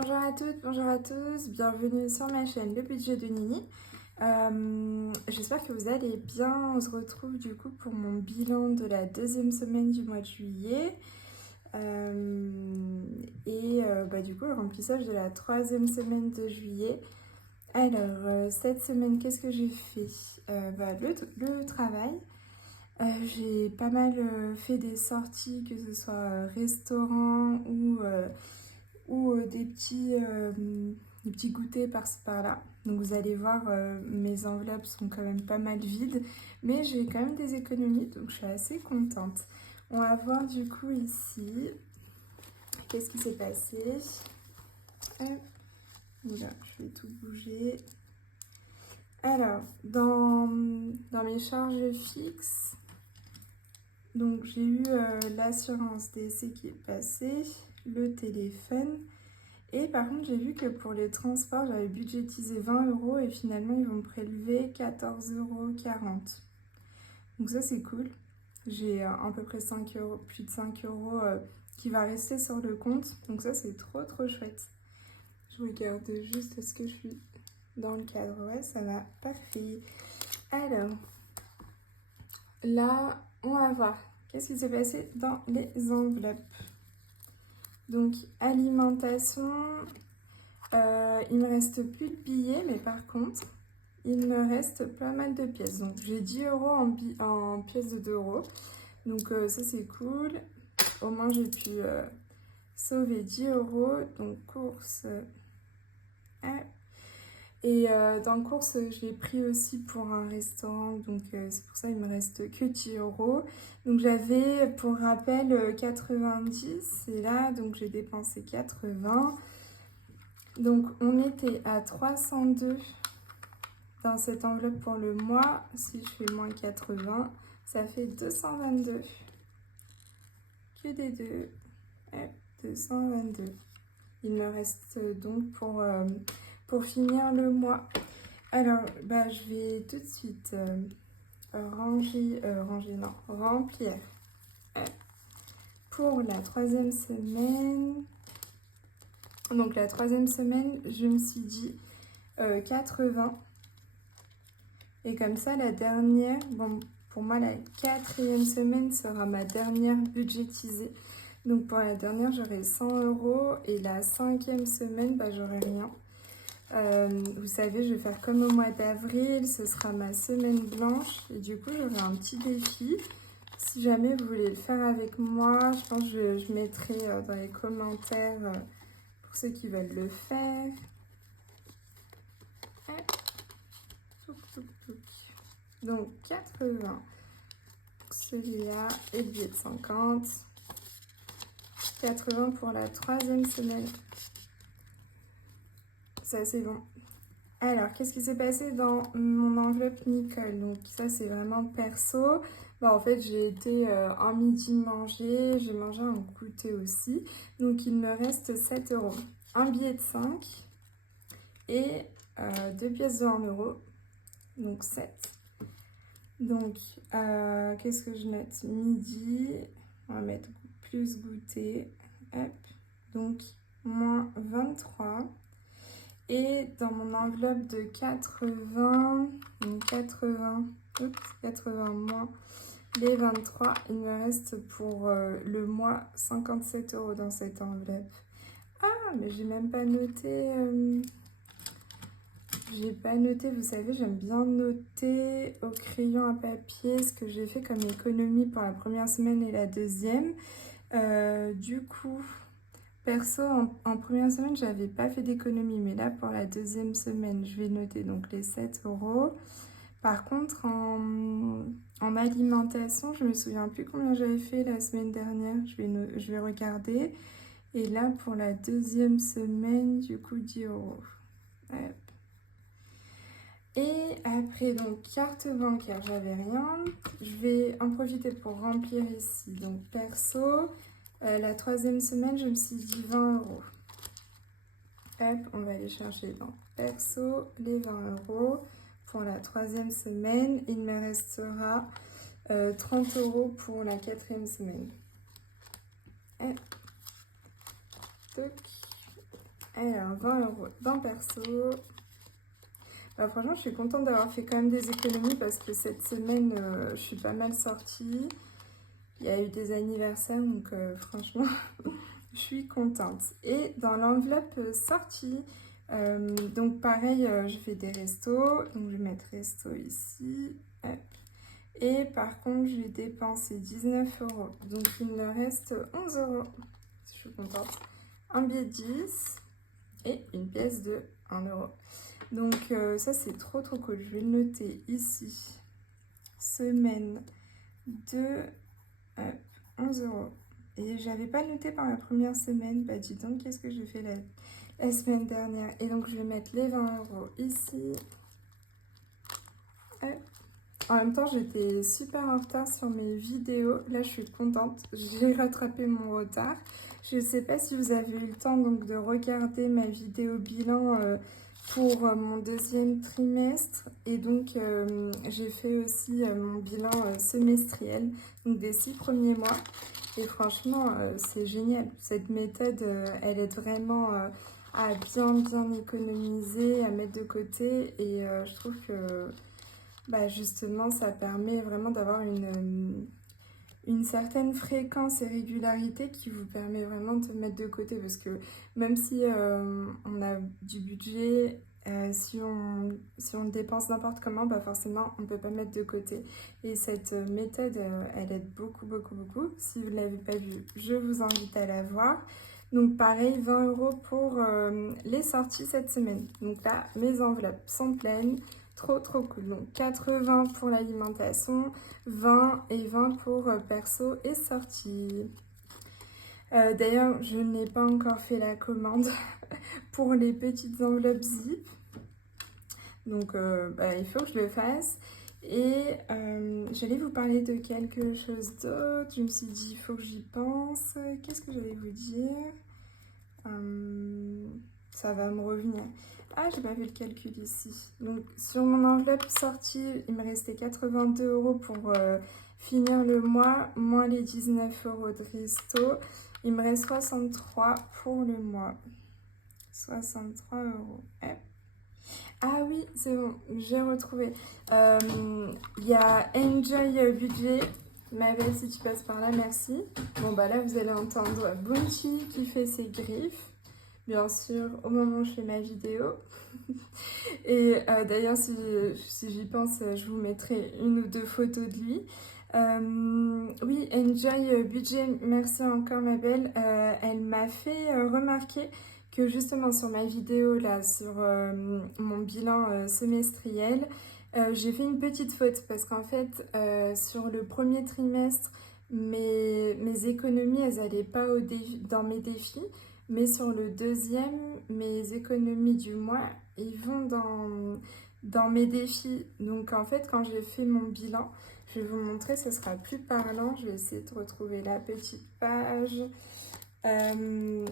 Bonjour à toutes, bonjour à tous, bienvenue sur ma chaîne Le Budget de Nini. J'espère que vous allez bien. On se retrouve du coup pour mon bilan de la deuxième semaine du mois de juillet du coup le remplissage de la troisième semaine de juillet. Alors cette semaine, qu'est-ce que j'ai fait? Le travail. J'ai pas mal fait des sorties, que ce soit restaurant ou des petits goûters par-ci par-là. Donc vous allez voir, mes enveloppes sont quand même pas mal vides, mais j'ai quand même des économies, donc je suis assez contente. On va voir du coup ici, qu'est-ce qui s'est passé. Oula, je vais tout bouger. Alors, dans mes charges fixes, donc j'ai eu l'assurance décès qui est passée, le téléphone. Et par contre, j'ai vu que pour les transports, j'avais budgétisé 20 € et finalement, ils vont me prélever 14,40 €. Donc ça, c'est cool. J'ai à peu près 5 €, plus de 5 € qui va rester sur le compte. Donc ça, c'est trop, trop chouette. Je regarde juste, est-ce que je suis dans le cadre? Ouais, ça va. Parfait. Alors, là, on va voir. Qu'est-ce qui s'est passé dans les enveloppes? Donc, alimentation... il me reste plus de billets, mais par contre, il me reste pas mal de pièces. Donc, j'ai 10 € en pièces de 2 €. Donc, ça, c'est cool. Au moins, j'ai pu sauver 10 €. Donc, course. Et dans course, je l'ai pris aussi pour un restaurant. Donc, c'est pour ça qu'il me reste que 10 €. Donc, j'avais, pour rappel, 90. Et là, donc, j'ai dépensé 80. Donc, on était à 302 dans cette enveloppe pour le mois. Si je fais moins 80, ça fait 222. Que des deux. 222. Il me reste donc pour finir le mois. Alors, je vais tout de suite remplir pour la troisième semaine. Donc, la troisième semaine, je me suis dit 80. Et comme ça, la dernière, bon, pour moi, la quatrième semaine sera ma dernière budgétisée. Donc, pour la dernière, j'aurai 100 € et la cinquième semaine, j'aurai rien. Vous savez, je vais faire comme au mois d'avril, ce sera ma semaine blanche. Et du coup, j'aurai un petit défi. Si jamais vous voulez le faire avec moi, je pense que je mettrai dans les commentaires pour ceux qui veulent le faire. Donc 80, celui-là, et le billet de 50. 80 pour la troisième semaine. Ça, c'est bon. Alors, qu'est-ce qui s'est passé dans mon enveloppe Nicole? Donc, ça, c'est vraiment perso. En fait, j'ai été un midi manger. J'ai mangé un goûter aussi. Donc, il me reste 7 €. Un billet de 5 et 2 pièces de 1 €. Donc, 7. Donc, qu'est-ce que je note? Midi. On va mettre plus goûter. Hop. Donc, moins 23. Et dans mon enveloppe de 80, donc 80 moins les 23, il me reste pour le mois 57 € dans cette enveloppe. Ah, mais j'ai même pas noté. J'ai pas noté, vous savez, j'aime bien noter au crayon à papier ce que j'ai fait comme économie pour la première semaine et la deuxième. Du coup... Perso, en première semaine, j'avais pas fait d'économie, mais là, pour la deuxième semaine, je vais noter donc les 7 €. Par contre, en alimentation, je me souviens plus combien j'avais fait la semaine dernière. Je vais regarder. Et là, pour la deuxième semaine, du coup, 10 €. Hop. Et après, donc, carte bancaire, j'avais rien. Je vais en profiter pour remplir ici. Donc, perso... la troisième semaine, je me suis dit 20 €. Hop, on va aller chercher dans perso les 20 € pour la troisième semaine. Il me restera 30 € pour la quatrième semaine. Hop. Alors, 20 € dans perso. Bah, franchement, je suis contente d'avoir fait quand même des économies parce que cette semaine, je suis pas mal sortie. Il y a eu des anniversaires, donc franchement, je suis contente. Et dans l'enveloppe sortie, donc pareil, je fais des restos. Donc je vais mettre resto ici. Hop. Et par contre, j'ai dépensé 19 €. Donc il me reste 11 €. Je suis contente. Un billet de 10 et une pièce de 1 €. Donc ça, c'est trop cool. Je vais le noter ici. Semaine de 11 €. Et j'avais pas noté par la première semaine. Bah dis donc, qu'est-ce que j'ai fait la semaine dernière. Et donc, je vais mettre les 20 € ici. Hop. En même temps, j'étais super en retard sur mes vidéos. Là, je suis contente. J'ai rattrapé mon retard. Je ne sais pas si vous avez eu le temps donc, de regarder ma vidéo bilan pour mon deuxième trimestre. Et donc, j'ai fait aussi mon bilan semestriel, donc des 6 premiers mois. Et franchement, c'est génial. Cette méthode, elle aide vraiment à bien économiser, à mettre de côté. Et je trouve que bah justement, ça permet vraiment d'avoir une certaine fréquence et régularité qui vous permet vraiment de mettre de côté. Parce que même si on a du budget, si on dépense n'importe comment, bah forcément, on ne peut pas mettre de côté. Et cette méthode, elle aide beaucoup. Si vous ne l'avez pas vue, je vous invite à la voir. Donc pareil, 20 € pour les sorties cette semaine. Donc là, mes enveloppes sont pleines. Trop cool. Donc 80 pour l'alimentation, 20 et 20 pour perso et sortie. D'ailleurs, je n'ai pas encore fait la commande pour les petites enveloppes zip. Donc il faut que je le fasse. Et j'allais vous parler de quelque chose d'autre. Je me suis dit, il faut que j'y pense. Qu'est-ce que j'allais vous dire? Ça va me revenir. Ah, j'ai pas fait le calcul ici. Donc, sur mon enveloppe sortie, il me restait 82 € pour finir le mois, moins les 19 € de resto. Il me reste 63 pour le mois. 63 €. Ah oui, c'est bon, j'ai retrouvé. Il y a Enjoy Budget. Ma belle, si tu passes par là, merci. Bon, bah là, vous allez entendre Bounty qui fait ses griffes. Bien sûr, au moment où je fais ma vidéo. Et d'ailleurs, si j'y pense, je vous mettrai une ou deux photos de lui. Oui, Enjoy Budget, merci encore ma belle. Elle m'a fait remarquer que justement sur ma vidéo, là, sur mon bilan semestriel, j'ai fait une petite faute parce qu'en fait, sur le premier trimestre, mes économies, elles n'allaient pas dans mes défis. Mais sur le deuxième, mes économies du mois, ils vont dans mes défis. Donc en fait, quand j'ai fait mon bilan, je vais vous montrer, ce sera plus parlant. Je vais essayer de retrouver la petite page. Ah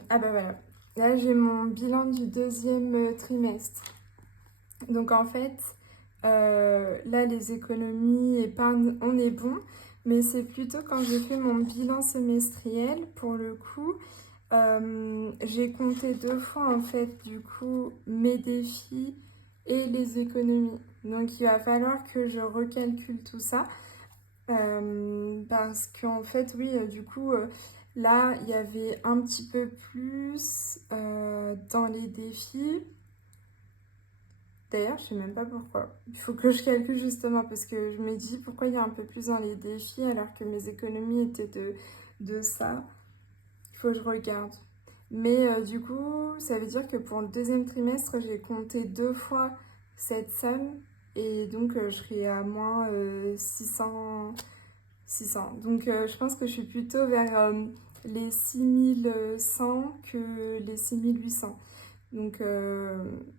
bah voilà. Là, j'ai mon bilan du deuxième trimestre. Donc en fait, là, les économies, épargne, on est bon. Mais c'est plutôt quand j'ai fait mon bilan semestriel, pour le coup, j'ai compté 2 fois en fait du coup mes défis et les économies. Donc il va falloir que je recalcule tout ça parce qu'en fait oui du coup là il y avait un petit peu plus dans les défis. D'ailleurs, je sais même pas pourquoi. Il faut que je calcule justement parce que je me dis pourquoi il y a un peu plus dans les défis alors que mes économies étaient de ça. Il faut que je regarde. Mais du coup, ça veut dire que pour le deuxième trimestre, j'ai compté 2 fois cette somme. Et donc, je serai à moins 600. Donc, je pense que je suis plutôt vers les 6100 que les 6800. Donc,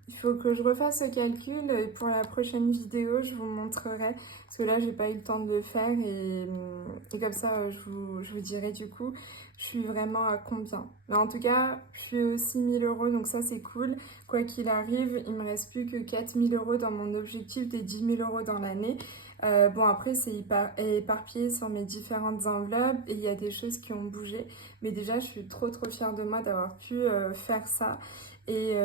il faut que je refasse ce calcul et pour la prochaine vidéo, je vous montrerai. Parce que là, j'ai pas eu le temps de le faire et comme ça, je vous dirai du coup, je suis vraiment à combien. Mais en tout cas, je suis aux 6000 €, donc ça, c'est cool. Quoi qu'il arrive, il me reste plus que 4000 € dans mon objectif des 10 000 € dans l'année. Bon, après, c'est éparpillé sur mes différentes enveloppes et il y a des choses qui ont bougé. Mais déjà, je suis trop fière de moi d'avoir pu faire ça. Et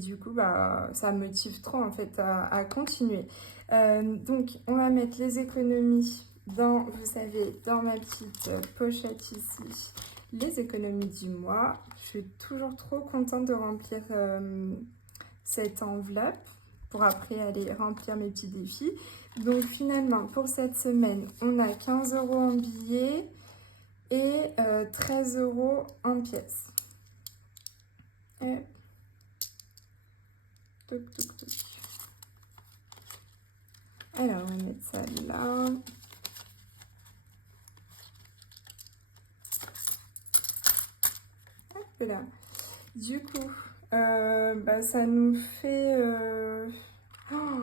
du coup, bah, ça me motive trop en fait à continuer. Donc, on va mettre les économies dans, vous savez, dans ma petite pochette ici. Les économies du mois. Je suis toujours trop contente de remplir cette enveloppe pour après aller remplir mes petits défis. Donc finalement, pour cette semaine, on a 15 € en billets et 13 € en pièces. Et... Toc, toc, toc. Alors, on va mettre ça là. Hop là. Du coup, bah, ça nous fait... Oh,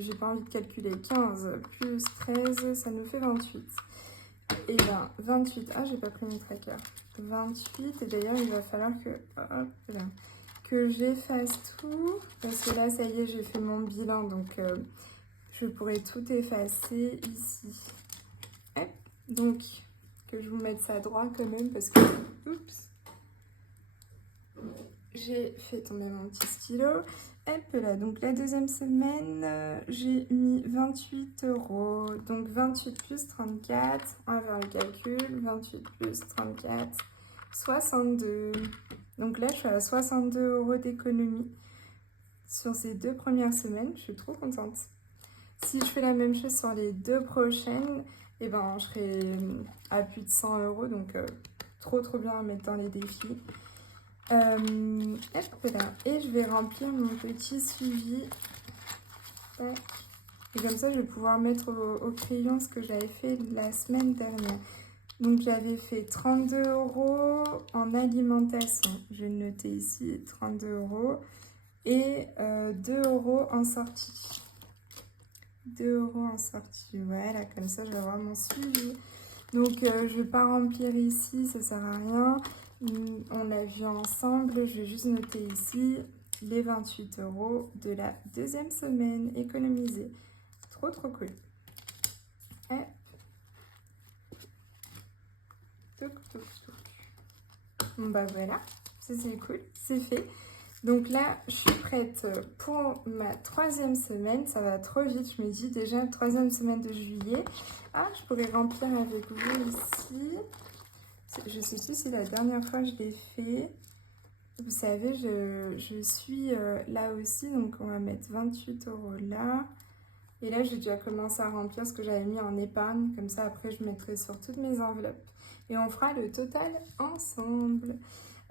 j'ai pas envie de calculer. 15 plus 13, ça nous fait 28. Et bien, 28. Ah, j'ai pas pris mon tracker. 28. Et d'ailleurs, il va falloir que... Hop là. Que j'efface tout. Parce que là, ça y est, j'ai fait mon bilan. Donc, je pourrais tout effacer ici. Hop. Donc, que je vous mette ça droit quand même. Parce que... Oups. J'ai fait tomber mon petit stylo. Hop là, donc la deuxième semaine, j'ai mis 28 €. Donc 28 plus 34, on va faire le calcul. 28 plus 34, 62. Donc là, je suis à 62 € d'économie sur ces 2 premières semaines. Je suis trop contente. Si je fais la même chose sur les 2 prochaines, eh ben, je serai à plus de 100 €. Donc trop bien à mettre dans les défis. Hop là. Et je vais remplir mon petit suivi. Et comme ça, je vais pouvoir mettre au crayon ce que j'avais fait la semaine dernière. Donc, j'avais fait 32 € en alimentation. Je vais noter ici 32 €. Et 2 € en sortie. 2 € en sortie. Voilà, comme ça, je vais avoir mon suivi. Donc, je ne vais pas remplir ici, ça ne sert à rien. On l'a vu ensemble, je vais juste noter ici les 28 € de la deuxième semaine économisés. Trop cool. Et... Toc. Bon bah voilà, ça c'est cool, c'est fait. Donc là, je suis prête pour ma 3e semaine. Ça va trop vite, je me dis déjà 3e semaine de juillet. Ah, je pourrais remplir avec vous ici. Je sais plus si la dernière fois je l'ai fait. Vous savez, je suis là aussi, donc on va mettre 28 € là. Et là, j'ai déjà commencé à remplir ce que j'avais mis en épargne. Comme ça, après, je mettrai sur toutes mes enveloppes. Et on fera le total ensemble.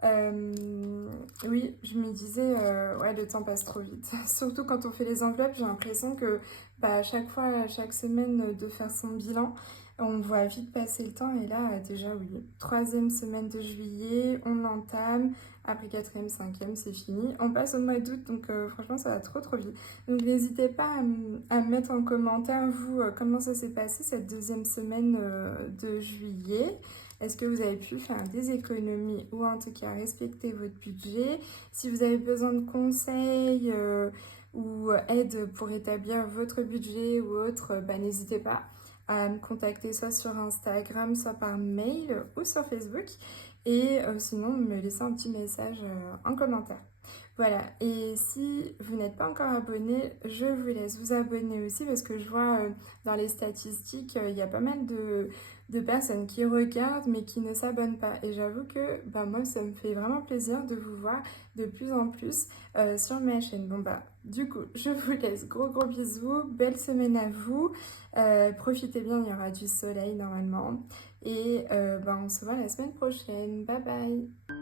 Oui, je me disais, ouais, le temps passe trop vite. Surtout quand on fait les enveloppes, j'ai l'impression que à chaque fois, à chaque semaine, de faire son bilan, on voit vite passer le temps. Et là, déjà, oui, 3e semaine de juillet, on entame. Après 4e, 5e, c'est fini. On passe au mois d'août, donc franchement, ça va trop vite. Donc n'hésitez pas à me mettre en commentaire, vous, comment ça s'est passé cette 2e semaine de juillet. Est-ce que vous avez pu faire des économies ou en tout cas respecter votre budget? Si vous avez besoin de conseils ou aide pour établir votre budget ou autre, bah, n'hésitez pas à me contacter soit sur Instagram, soit par mail ou sur Facebook. Et sinon, me laisser un petit message en commentaire. Voilà, et si vous n'êtes pas encore abonné, je vous laisse vous abonner aussi parce que je vois dans les statistiques, il y a pas mal de personnes qui regardent mais qui ne s'abonnent pas. Et j'avoue que bah, moi, ça me fait vraiment plaisir de vous voir de plus en plus sur ma chaîne. Bon bah, du coup, je vous laisse. Gros bisous, belle semaine à vous. Profitez bien, il y aura du soleil normalement. Et bah, on se voit la semaine prochaine. Bye bye.